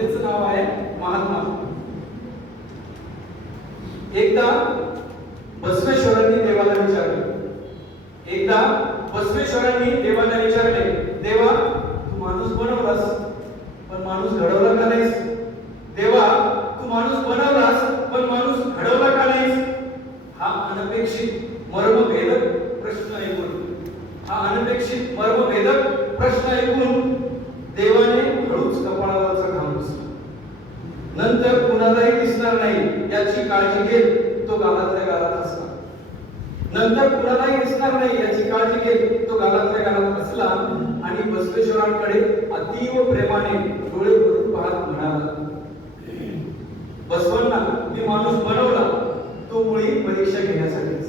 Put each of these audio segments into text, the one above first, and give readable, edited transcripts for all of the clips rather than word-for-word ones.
त्याचं नाव आहे महात्मा. एकदा बसवेश्वरांनी देवाला विचारले, देवा तू माणूस बनवलास पण माणूस घडवला का नाहीस? देवा तू माणूस बनवलास पण माणूस घडवला का नाहीस? हा अनपेक्षित मर्मभेदक प्रश्न ऐकून देवाने हळूच कपाळावरचा घाम पुसला. नंतर कुणालाही दिसणार नाही याची काळजी घेत तो गालातल्या गालात हसला. आणि बसवेश्वरांकडे अतीव प्रेमाने डोळे भरून पाहत म्हणाला, बसवांना मी माणूस बनवला तो मुळी परीक्षा घेण्यासाठीच.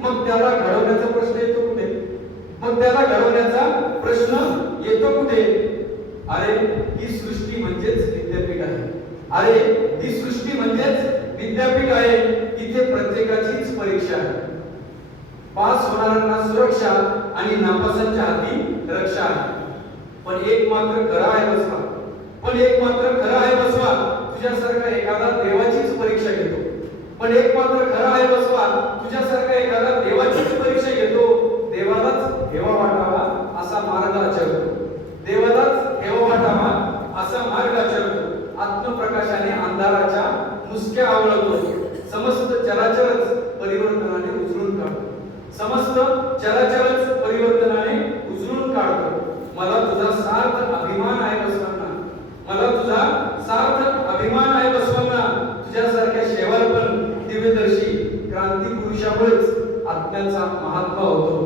मग त्याला घडवण्याचा प्रश्न येतो कुठे? अरे ही सृष्टी म्हणजेच विद्यापीठ आहे. इथे प्रत्येकाचीच परीक्षा आहे. पास होणाऱ्यांना सुरक्षा आणि नापासांच्या हाती रक्षा आहे. पण एक मात्र खरा आहे बसवा, तुझ्यासारखा एखादा देवाचीच परीक्षा घेतो. देवालाच हेवा वाटावा असा मार्ग आचरतो. आत्मप्रकाशाने अंधाराच्या मुसक्या आवळतो. समस्त चराचरच परिवर्तनाने उजळून काढतो. मला तुझा सार्थ अभिमान आहे बसवांना. तुझ्यासारख्या शेवाळपण दिव्यदर्शी क्रांती पुरुषामुळेच आत्म्याचा महात्मा होतो.